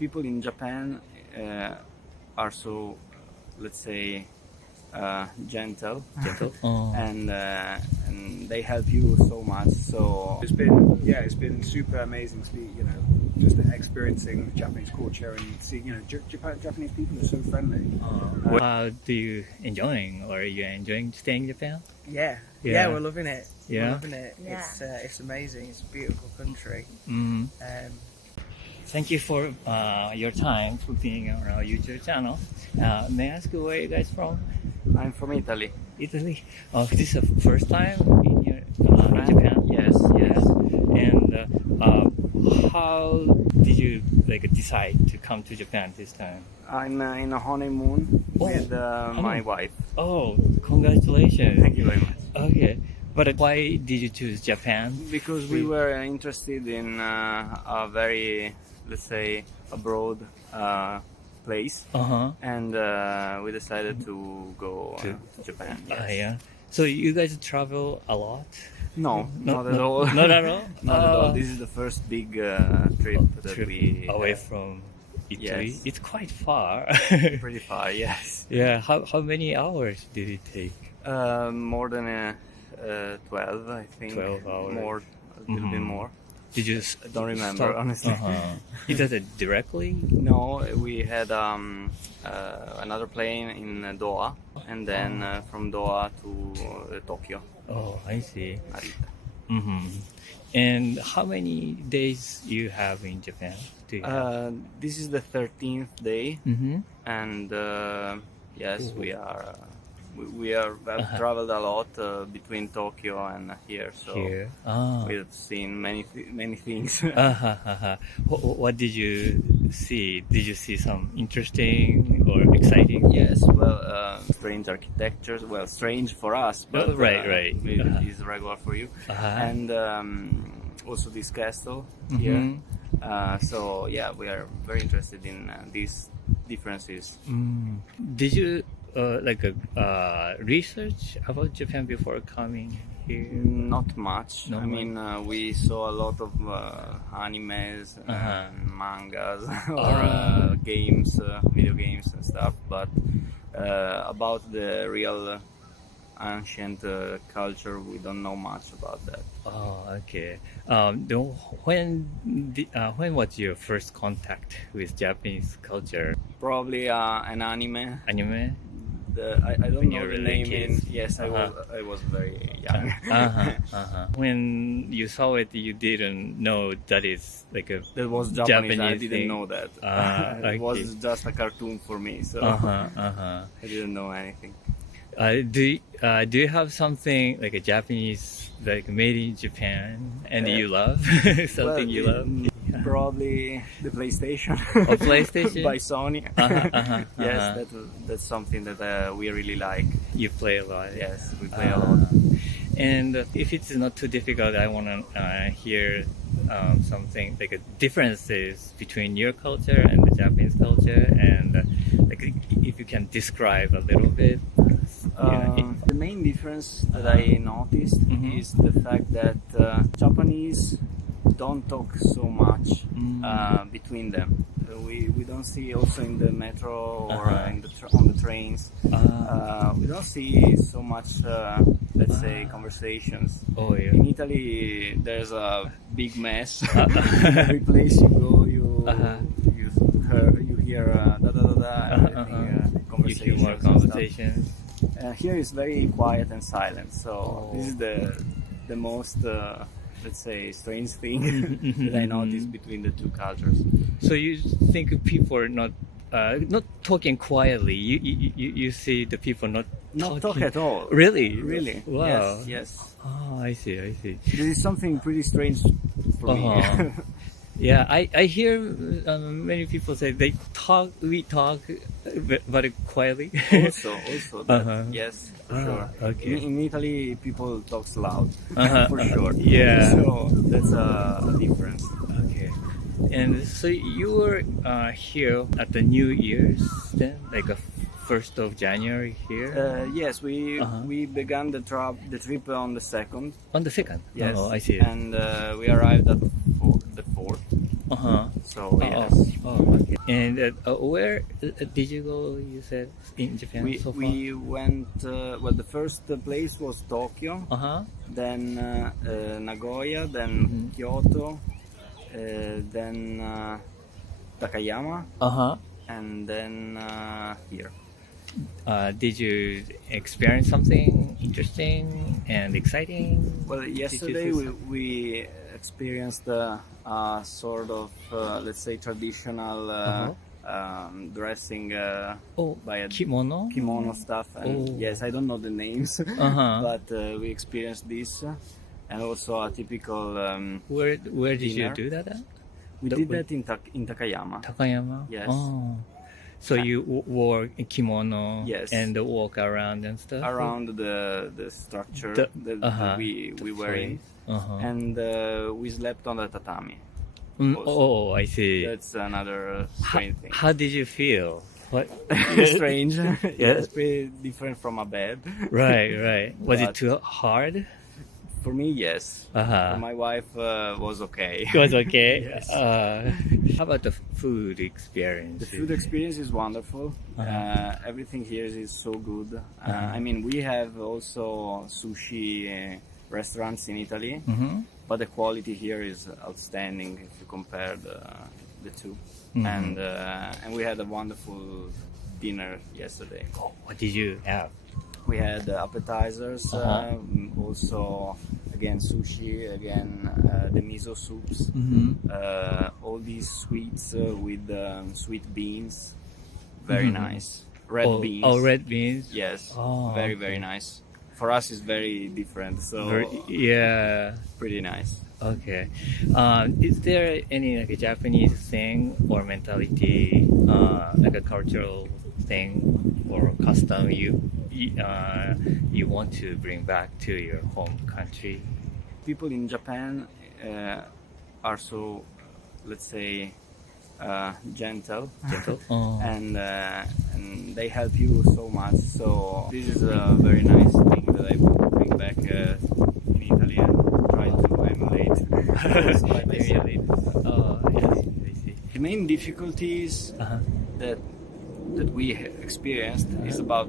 People in Japan are so, let's say, gentle, and they help you so much. So it's been super amazing to be, just experiencing Japanese culture and seeing, Japanese people are so friendly. How do you enjoying, or are you enjoying staying in Japan? Yeah, we're loving it. Yeah. We're loving it. Yeah. It's amazing. It's a beautiful country. Thank you for your time for being on our YouTube channel. May I ask where you guys from? I'm from Italy. Italy. Oh, this is the first time in Japan? Yes. And how did you decide to come to Japan this time? I'm in a honeymoon with my wife. Oh, congratulations. Thank you very much. Okay. But why did you choose Japan? Because we were interested in a very, let's say, abroad place, and we decided to go to Japan. Yes. Yeah. So you guys travel a lot? No, not at all. Not at all? Not at all. This is the first big trip that we away from Italy. Yes. It's quite far. Pretty far, yes. Yeah. How many hours did it take? More than 12, I think. 12 hours. More, a little bit more. Did you? I don't remember, honestly. Is that directly? No, we had another plane in Doha, and then from Doha to Tokyo. Oh, I see. Narita. And how many days you have in Japan? Do you have? This is the 13th day, and yes, we are. We have traveled a lot between Tokyo and here, so we've seen many things. What did you see? Did you see some interesting or exciting? Yes, well, strange architectures. Well, strange for us, but right. It is regular for you. And also this castle here. So yeah, we are very interested in these differences. Did you research about Japan before coming here? Not much. I mean, we saw a lot of animes and mangas or games, video games and stuff, but about the real ancient culture, we don't know much about that. Oh, okay. When was your first contact with Japanese culture? Probably an anime. Anime? I don't know the name. Kids? Yes, I was very young. When you saw it, you didn't know that it's that was Japanese. I didn't thing. know that. It was just a cartoon for me, so I didn't know anything. Do you have something like a Japanese, made in Japan, and you love something you love? Probably the PlayStation. PlayStation by Sony. Yes, that's something that we really like. You play a lot. Yes, we play a lot. And if it's not too difficult, I want to hear something differences between your culture and the Japanese culture, and if you can describe a little bit. The main difference that I noticed is the fact that Japanese don't talk so much between them. We don't see also in the metro or on the trains. We don't see so much, let's say, conversations. Oh, yeah. In Italy, there's a big mess. Every place you go, you hear da da da da. You hear more conversations. Here is very quiet and silent. So this is the most. Let's say strange thing that I noticed between the two cultures. So you think people are not talking quietly? You see the people not talk at all. Really? Wow. Yes. Oh, I see. This is something pretty strange for me. Yeah, I hear many people say we talk very quietly. also that, yes, for sure. Okay. In Italy, people talk loud, for sure. Yeah. So that's a difference. Okay. And so you were here at the New Year's then, 1st of January here? Yes, we began the trip on the 2nd. On the 2nd? Yes. Oh, I see. And we arrived at the 4th. So yes. Okay. And where did you go? You said in Japan so far. We went. Well, the first place was Tokyo, then Nagoya, then Kyoto, then Takayama, and then here. Did you experience something interesting and exciting? Well, yesterday we experienced sort of, let's say, traditional dressing by a kimono stuff. And yes, I don't know the names, but we experienced this, and also a typical. Where did you do that at? We did that in Takayama. Takayama? Yes. Oh. So you wore a kimono and walk around and stuff? Around the structure that we were in. And we slept on the tatami. Oh, I see. That's another strange thing. How did you feel? What? Strange. Yeah, it's pretty different from a bed. Right. Was it too hard? For me, yes. For my wife, was okay. It was okay? Yes. How about the food experience? The food experience is wonderful. Everything here is so good. I mean, we have also sushi restaurants in Italy, but the quality here is outstanding if you compare the two. And we had a wonderful dinner yesterday. Oh, what did you have? We had appetizers, also again sushi, again the miso soups, all these sweets with sweet beans, very nice. Red beans. Oh, red beans. Yes, Oh, very very nice. For us, it's very different. So yeah, pretty nice. Okay. Is there any like a Japanese thing or mentality, like a cultural thing or custom you want to bring back to your home country? People in Japan are so, let's say, gentle, and they help you so much. So this is a very nice thing that I would bring back in Italy and try to emulate. Oh, yes, I see. The main difficulties that we experienced is about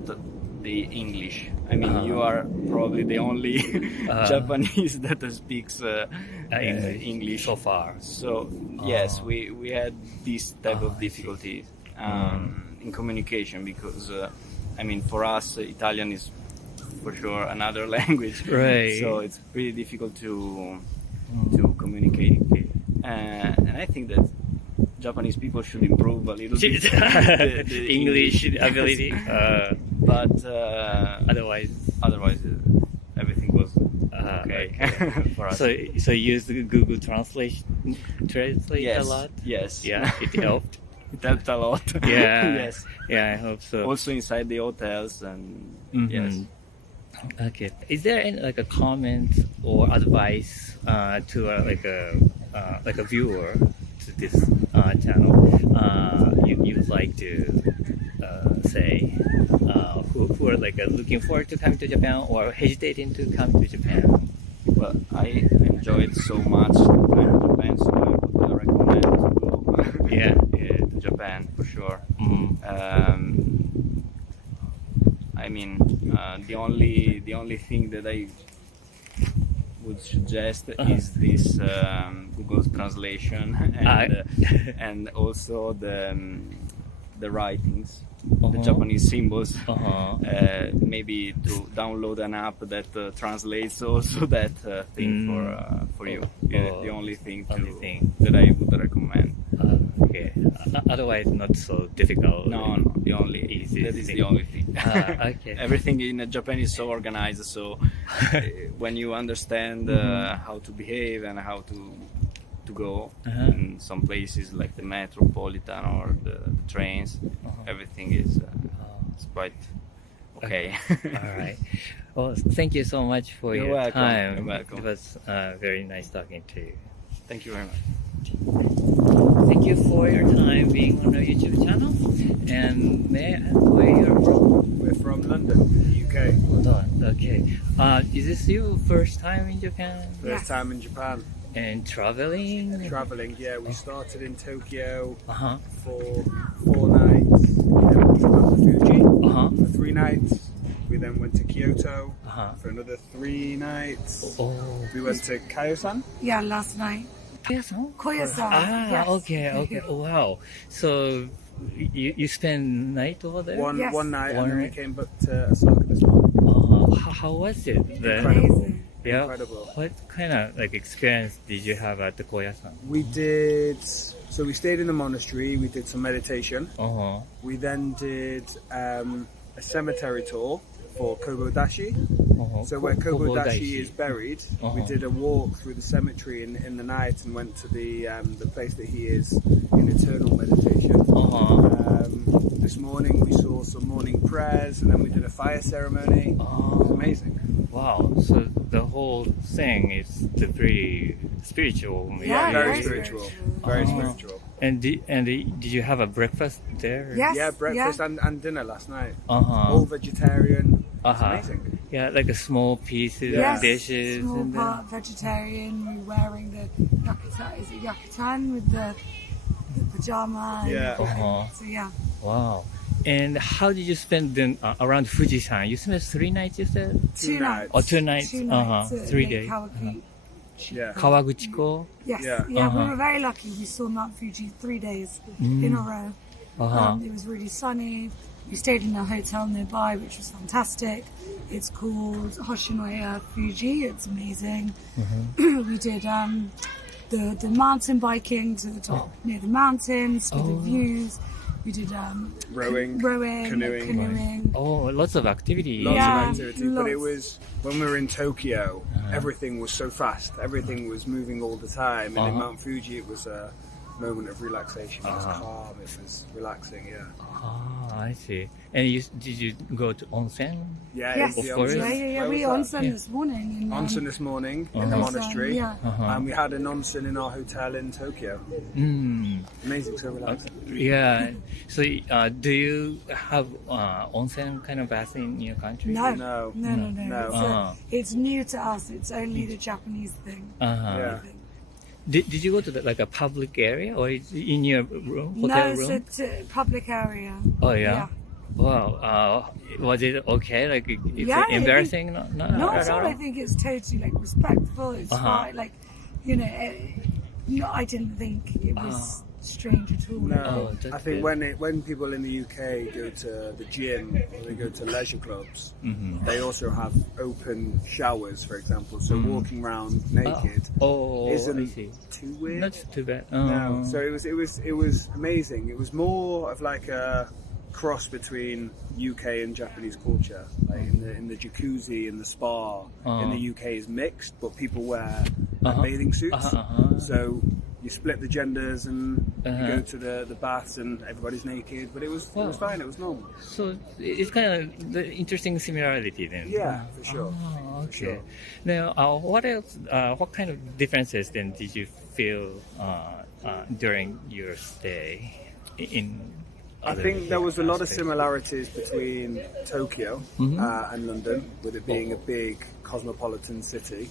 the English. I mean, you are probably the only Japanese that speaks English so far. So yes, we had this type of difficulties in communication because I mean, for us, Italian is for sure another language, right? So it's pretty difficult to communicate. And I think that Japanese people should improve a little bit the English ability, but otherwise everything was okay for us. So you use the Google Translate a lot? Yes. Yeah, it helped. It helped a lot. Yeah. Yes. Yeah, I hope so. Also inside the hotels and yes. Okay. Is there any like a comment or advice to like a viewer to this channel you'd like to say who are like looking forward to coming to Japan or hesitating to come to Japan? Well, I enjoyed so much going to Japan, so I would recommend to go to Japan for sure. I mean, the only thing that I would suggest is this Google translation and also the writings, the Japanese symbols. Maybe to download an app that translates also that thing for you. The only thing that I would recommend. Okay. Otherwise, not so difficult. No, the only easy. That is the only thing. Okay. Everything in Japan is so organized. So when you understand how to behave and how to go in some places like the metropolitan or the trains, everything is quite okay. All right. Well, thank you so much for You're your welcome. time. You're welcome. It was very nice talking to you. Thank you very much. Thank you for your time being on our YouTube channel. And may I ask where you're from? We're from London, the UK. Hold on. Okay. Is this your first time in Japan? First time in Japan. And traveling? Traveling, yeah. We started in Tokyo Uh-huh. for 4 nights. Then we came out to Fuji Uh-huh. for 3 nights. We then went to Kyoto Uh-huh. for another 3 nights. Oh. We went to Kaiosan. Yeah, last night. Koyasan. Ah, okay. Oh, wow. So you spend night over there? One Yes. night, One and then we night. came back to Osaka this morning. How was it there? Incredible. Amazing. Yeah. Incredible. What kind of like experience did you have at the Koyasan? We stayed in the monastery, we did some meditation. Uh-huh. We then did a cemetery tour for Kobodashi. Uh-huh. So where Kobodashi is Kobodashi. buried, Uh-huh. we did a walk through the cemetery in the night and went to the place that he is in eternal meditation. Uh-huh. This morning we saw some morning prayers and then we did a fire ceremony. It was amazing. Wow. So the whole thing is the pretty spiritual. Yeah, very very spiritual. spiritual. Very Uh-huh. spiritual. And did you have a breakfast there? Yes. Yeah, breakfast yeah. and dinner last night. Uh-huh. All vegetarian. It's Uh-huh. amazing. Yeah, like a small pieces, Yes, dishes. small and then- part vegetarian. We were wearing the yakutan, is it yakutan with the pajama? and Yeah. everything. Uh-huh. So yeah. Wow. And how did you spend then around Fujisan? You spent 3 nights, you said? 2 nights. Or 2 nights? 2 nights at 3 Lake days. Kawaguchi. Yeah. Kawaguchiko? Yes, Yeah. yeah, Uh-huh. we were very lucky. We saw Mount Fuji 3 days in a row. Uh-huh. It was really sunny. We stayed in a hotel nearby, which was fantastic. It's called Hoshinoya Fuji. It's amazing. We did the mountain biking to the top near the mountains for the views. We did Rowing, canoeing. Oh, lots of activities. Lots Yeah. of activity, but it lots. was when we were in Tokyo. Everything was so fast. Everything was moving all the time, and in Mount Fuji, it was a moment of relaxation. It was calm. It was relaxing. Yeah. Ah, I see. And did you go to onsen? Yeah. Yes, the Of course. onsen. yeah. Where We was that? onsen this morning. In, Onsen this morning in the Onsen, monastery. yeah. And we had an onsen in our hotel in Tokyo. Mm. Amazing, so relaxing. Yeah. So, do you have onsen kind of bath in your country? No. No. Uh-huh. It's new to us. It's only the Japanese thing. Uh-huh. Yeah. Did you go to like a public area or it's in your room, No, hotel room? it's a public area. Oh yeah. Wow. Was it okay? Like, it's Yeah, I embarrassing? No, at it's not. all? I think it's totally like respectful. It's Uh-huh. fine. Like, you know, no, I didn't think it was strange at all. No, Oh, that's I think good. when people in the UK go to the gym or they go to leisure clubs, they also have open showers, for example. So walking around naked Oh, I isn't see. too weird. Not too bad. No, so it was amazing. It was more of like a cross between UK and Japanese culture. Like in the jacuzzi and the spa in the UK is mixed, but people wear bathing suits. So you split the genders and you go to the baths and everybody's naked. But it was fine. It was normal. So it's kind of the interesting similarity then. Yeah, for sure. Oh, okay. sure. Now, what else? What kind of differences then did you feel during your stay in? I other think there was a lot of aspects? similarities between Tokyo and London, with it being a big cosmopolitan city.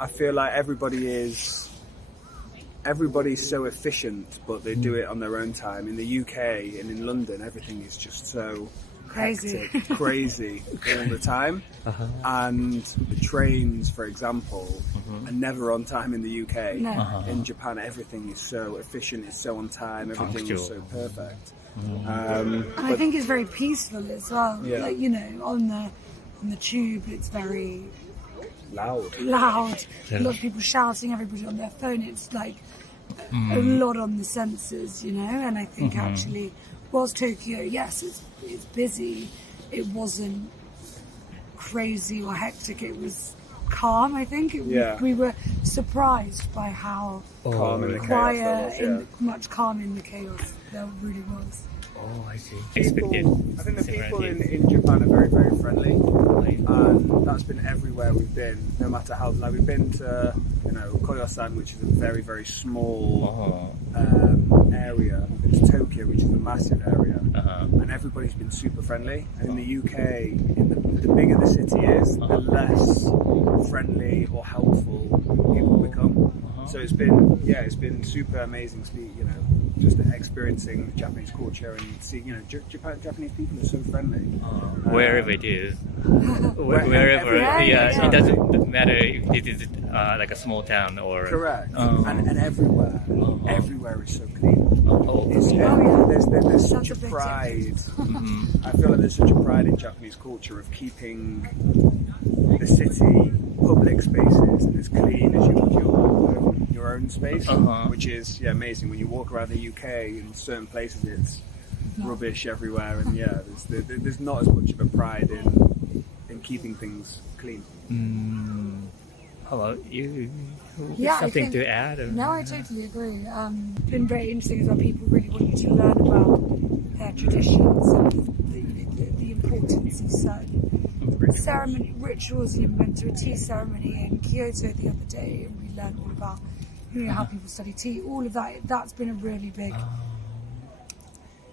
I feel like everybody's so efficient, but they do it on their own time. In the UK and in London, everything is just so Crazy. hectic, crazy all the time. And the trains, for example, are never on time in the UK. No. In Japan, everything is so efficient, it's so on time, everything is so Punctual. perfect. And I think it's very peaceful as well. Yeah. Like, you know, on the tube, it's very Loud. loud. A lot of people shouting, everybody on their phone. It's like a lot on the senses, you know. And I think actually, whilst Tokyo, yes, it's busy, it wasn't crazy or hectic. It was calm. I think we were surprised by how Calm in the chaos. there quiet, was, yeah. much calm in the chaos there really was. Oh, I see. People, Expected I think the people similarities. in Japan are very, very friendly, and that's been everywhere we've been. No matter how, like we've been to, Koyosan, which is a very, very small area. We've been to Tokyo, area, which is a massive area, and everybody's been super friendly. And in the UK, the bigger the city is, the less friendly or helpful people become. So it's been super amazing, just experiencing Japanese culture and seeing, Japanese people are so friendly. Wherever it is, wherever, it doesn't matter if it is like a small town or correct, and everywhere, everywhere is so clean. There's such a pride. I feel like there's such a pride in Japanese culture of keeping the city public spaces as clean as you would your own space, which is amazing. When you walk around the UK in certain places, it's rubbish everywhere, and there's not as much of a pride in keeping things clean. How about you? Yeah, something to add? No, I totally agree. It's been very interesting as well. People really want you to learn about their traditions and the importance of certain ceremony rituals. We went to a tea ceremony in Kyoto the other day, and we learned all about how people study tea. All of that's been a really big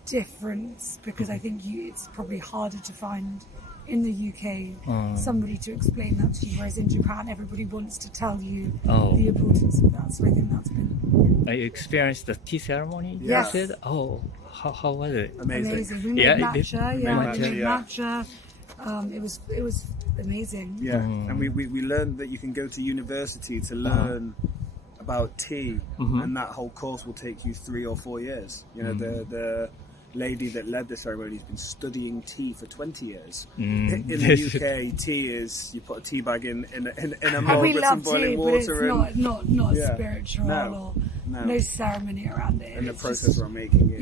difference, because I think it's probably harder to find in the UK somebody to explain that to you, whereas in Japan everybody wants to tell you the importance of that. So I think that's been... You experienced the tea ceremony? Yes. You said? Oh, how was it? Amazing. We made matcha. We made matcha. It was amazing. Yeah, and we learned that you can go to university to learn about tea, and that whole course will take you 3 or 4 years. The lady that led the ceremony has been studying tea for 20 years. In the UK, tea is, you put a tea bag in a mug with some boiling water, but it's not spiritual or no ceremony around it. And the process around making it.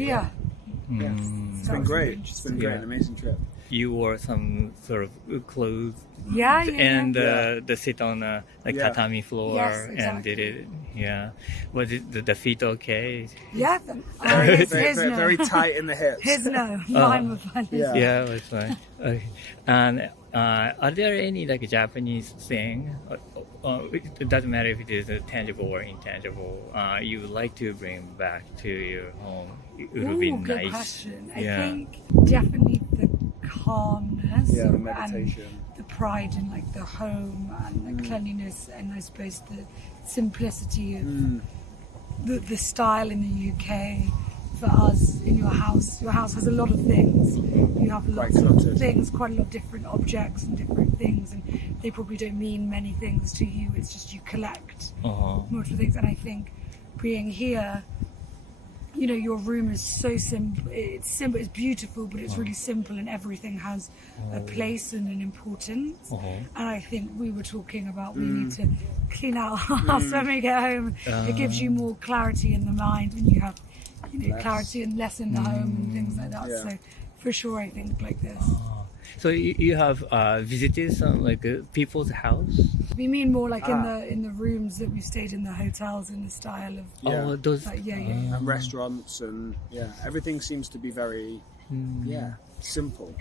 It's been great. It's been great, an amazing trip. You wore some sort of clothes, and they sit on tatami floor, yes, exactly. and did it. Yeah, was it the feet okay? Yeah, very tight in the hips. His no, mine was fine. Yeah, it was fine. Okay. And are there any Japanese thing? It doesn't matter if it is tangible or intangible. You would like to bring back to your home? It would be nice. Good question. I think definitely the calmness the and meditation, the pride in the home and the cleanliness, and I suppose the simplicity of the style in the UK. For us, in your house has a lot of things. You have lots of things, quite a lot of different objects and different things, and they probably don't mean many things to you. It's just you collect multiple things. And I think being here, your room is so simple. It's simple, it's beautiful, but it's really simple, and everything has a place and an importance. And I think we were talking about we need to clean out our house when we get home. It gives you more clarity in the mind, and you have clarity and less in the home and things like that. So for sure, I think like this. So you have visited some people's house? We mean more in the rooms that we stayed in the hotels, in the style of those and restaurants, and everything seems to be very simple.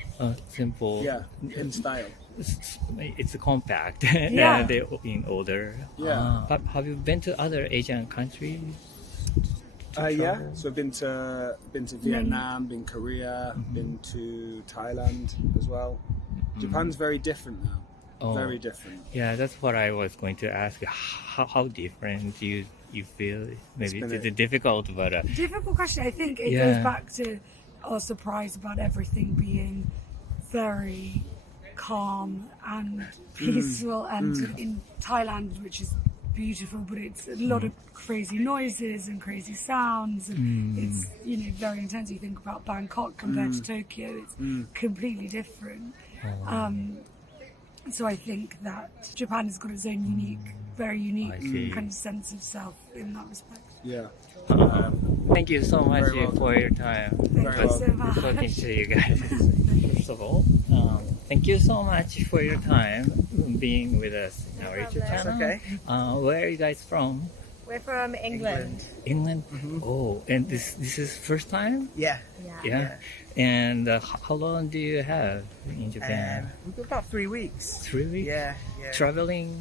Simple. Yeah, in style. It's compact. They're in order. But have you been to other Asian countries? So I've been to Vietnam, been Korea, been to Thailand as well. Japan's very different now. Very different. Yeah, that's what I was going to ask. How different do you feel? Maybe it's difficult, but difficult question. I think it goes back to our surprise about everything being very calm and peaceful, and in Thailand, which is beautiful, but it's a lot of crazy noises and crazy sounds, and it's very intense. You think about Bangkok compared to Tokyo, it's completely different. So I think that Japan has got its own very unique kind of sense of self in that respect. Thank you so much for your time. Thank you so much. Talking to you guys. First of all, thank you so much for your time being with us in our YouTube channel. Okay. Where are you guys from? We're from England. England? Oh, and this is first time? Yeah. And how long do you have in Japan? We've got about 3 weeks. 3 weeks? Yeah. Traveling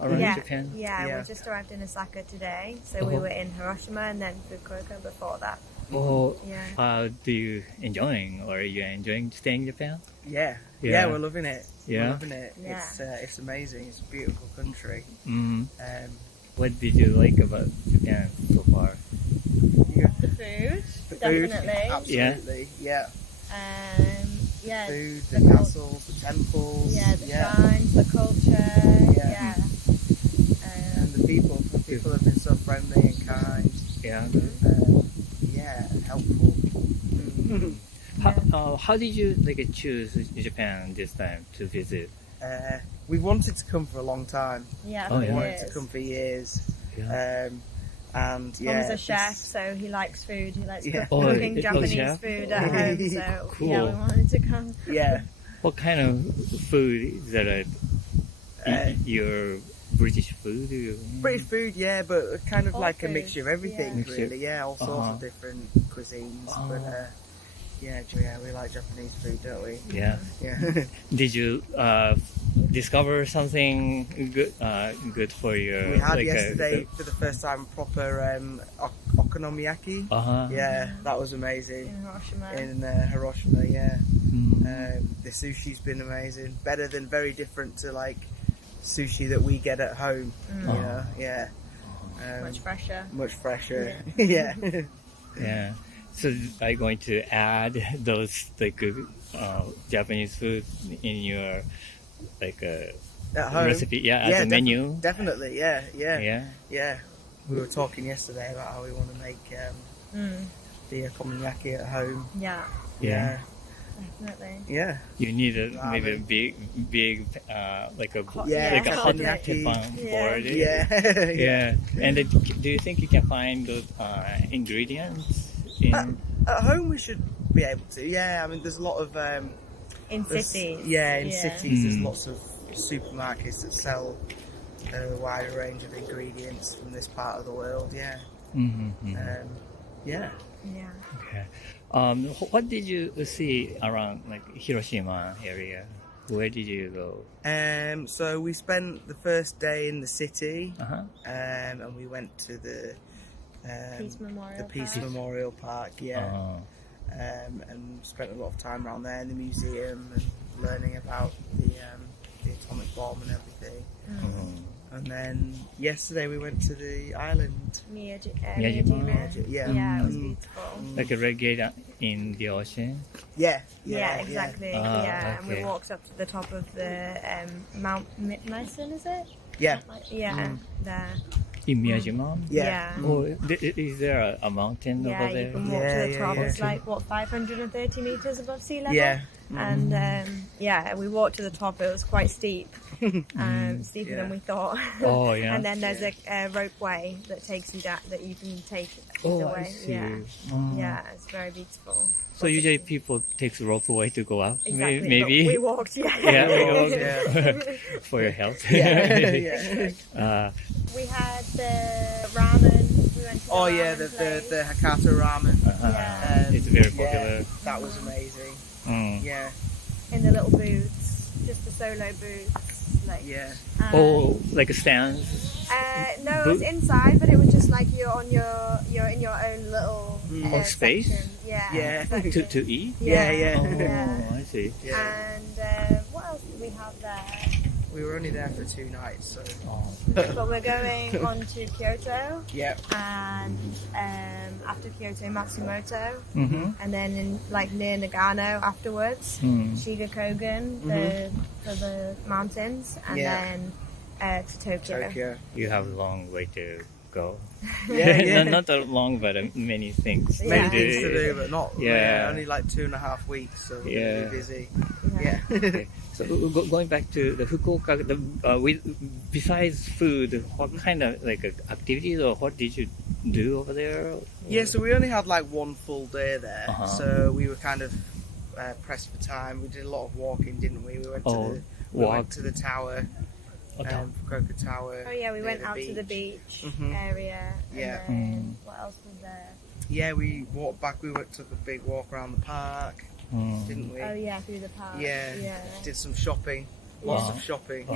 around Japan? Yeah, we just arrived in Osaka today, so we were in Hiroshima and then Fukuoka before that. Oh, Yeah. do you enjoying or are you enjoying staying in Japan? Yeah, Yeah. we're loving it. Yeah. We're loving it. Yeah. It's amazing. It's a beautiful country. Mm. What What did you like about Japan so far? The food, the food, definitely. absolutely. Yeah. Yeah. Food, the the cul- castles, the temples. Yeah, the shrines, the culture. Yeah. Yeah. And the people. The people have been so friendly and kind. Yeah. Yeah, helpful. How did you choose Japan this time to visit? We wanted to come for a long time. Yeah. Oh, We yeah. wanted to come for years. Yeah. And Mum yeah, is a chef, so he likes food. He likes Yeah. cooking Oh, Japanese chef? food at home. So Cool. yeah, we wanted to come. Yeah. What kind of food is that? Your British food? British food, yeah, but kind of All like a food, mixture of everything, yeah. Mixture. really. Yeah, all sorts Uh-huh. of different cuisines. Oh. But yeah, we like Japanese food, don't we? Yeah. Yeah. Did you discover something good for your? We had yesterday for the first time proper okonomiyaki. Yeah, that was amazing. In Hiroshima. In Hiroshima, yeah. Mm. The sushi's been amazing. Better than very different to like sushi that we get at home. You know, yeah. Much fresher. Much fresher. Yeah. Yeah. So are you going to add those Japanese food in your At home. recipe? Yeah, as a menu. Definitely, yeah. Yeah. We were talking yesterday about how we want to make the okonomiyaki at home. Yeah. Yeah. Definitely. Yeah. You need maybe a Ramen. big like a Yeah, like a hot teppanyaki. board. Yeah. Yeah. And then, do you think you can find those ingredients in? At home we should be able to. Yeah, I mean there's a lot of In cities. in cities there's Mm. lots of supermarkets that sell a wider range of ingredients from this part of the world. Yeah. Mm-hmm. Yeah. Yeah. Okay. What did you see around Hiroshima area? Where did you go? So we spent the first day in the city, Uh-huh. and we went to the Peace Memorial the Peace Park. Memorial Park. Yeah. Oh. And spent a lot of time around there in the museum and learning about the atomic bomb and everything. Mhm. And then yesterday we went to the island. Miyajima. Yeah. Yeah, it was Mm. beautiful. Like a reggae in the ocean. Yeah. Yeah, exactly. Ah, yeah, and we okay. walked up to the top of the Mount Mason, is it? Yeah. Yeah, there. In Miyajima? Yeah. Oh, is there a mountain Yeah, over you there? can walk to Yeah, the yeah, top. yeah. It's like, 530 meters above sea level? Yeah. And yeah, we walked to the top. It was quite steep, steeper Yeah. than we thought. Oh, yeah. And then there's a ropeway that takes you down, that you can take Oh, either I way. see. Yeah, Oh. yeah, it's very beautiful. So usually people take the rope away to go up. Exactly. but Maybe. we walked. Yeah. Yeah, we go Yeah. for your health. Yeah. We had the ramen. We went to the Oh yeah, ramen the place. Hakata ramen. Yeah. It's very Yeah, popular. that was amazing. Mm. Yeah. In the little booths, just the solo booths. Like, Yeah. Oh, like a stand? no, it was inside, but it was just like you're in your own little Oh, space? section. Yeah. Yeah. exactly. To eat? Yeah, yeah. Oh, Yeah. I see. Yeah. And what else did we have there? We were only there for 2 nights, so Oh. But we're going on to Kyoto, yeah. and after Kyoto, Matsumoto, Mm-hmm. and then in near Nagano afterwards, Mm. Shigakogen for the mountains, and Yeah. then to Tokyo. Tokyo. You have a long way to go. Yeah, yeah. Not that long, but many things to Many do. things to do, but not. Yeah. Only like 2.5 weeks, so we're Yeah. gonna be busy. Yeah. Yeah. Okay. So going back to the Fukuoka, besides food, what kind of activities or what did you do over there? Yeah, so we only had like 1 full day there, Uh-huh. so we were kind of pressed for time. We did a lot of walking, didn't we? We went to the tower, Fukuoka Tower. Oh yeah, we near went the out to the beach Mhm. area. Yeah. And then what else was there? Yeah, we walked back. We took a big walk around the park, Mm. didn't we? Oh yeah, through the park. Yeah. Yeah. Did some shopping. Lots of shopping.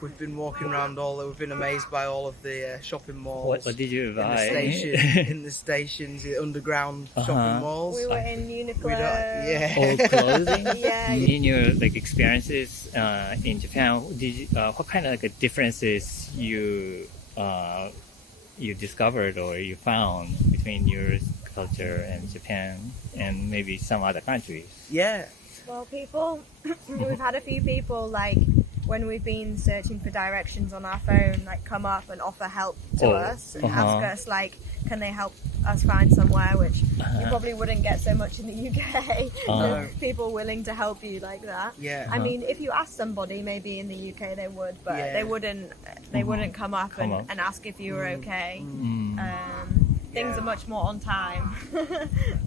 We've been walking around we've been amazed by all of the shopping malls. What did you buy? In the stations, the underground shopping malls. We were in Uniqlo. All clothing. Yeah. In your experiences in Japan, what kind of differences you discovered or you found between your culture and Japan and maybe some other countries? Yeah. Well, people, we've had a few people when we've been searching for directions on our phone, come up and offer help to us and ask us can they help us find somewhere, which you probably wouldn't get so much in the UK. People willing to help you like that. Yeah. I mean, if you ask somebody, maybe in the UK they would, but they wouldn't. They wouldn't come up and ask if you were okay. Things are much more on time.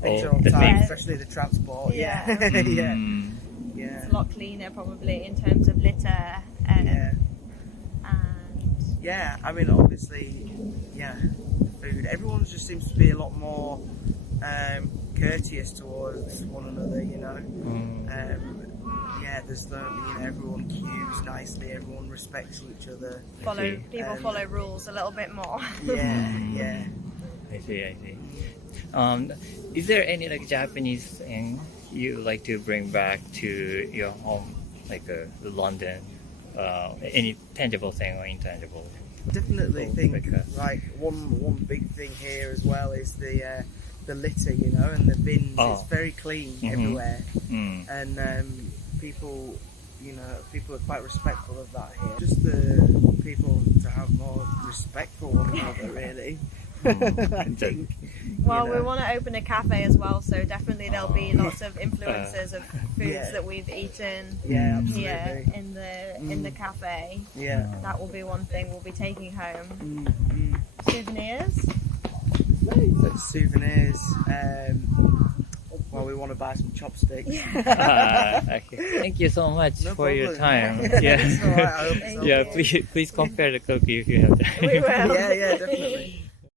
Things are on time, especially the transport. Yeah. Yeah. It's a lot cleaner probably in terms of litter. Yeah, I mean, obviously, food. Everyone just seems to be a lot more courteous towards one another, you know. There's everyone queues nicely, everyone respects each other. People follow rules a little bit more. Yeah. I see. Is there any Japanese thing you like to bring back to your home, London? Any tangible thing or intangible? Definitely think one big thing here as well is the litter, you know, and the bins. It's very clean everywhere, and people are quite respectful of that here. Just the people to have more respect for one another, really. I think. Well, we want to open a cafe as well, so definitely there'll be lots of influences of foods that we've eaten here in the cafe. Yeah, that will be one thing we'll be taking home. Souvenirs. Well, we want to buy some chopsticks. Okay. Thank you so much for your time. That's all right. I hope so. Please compare the cookie if you have time. We will. Yeah, definitely.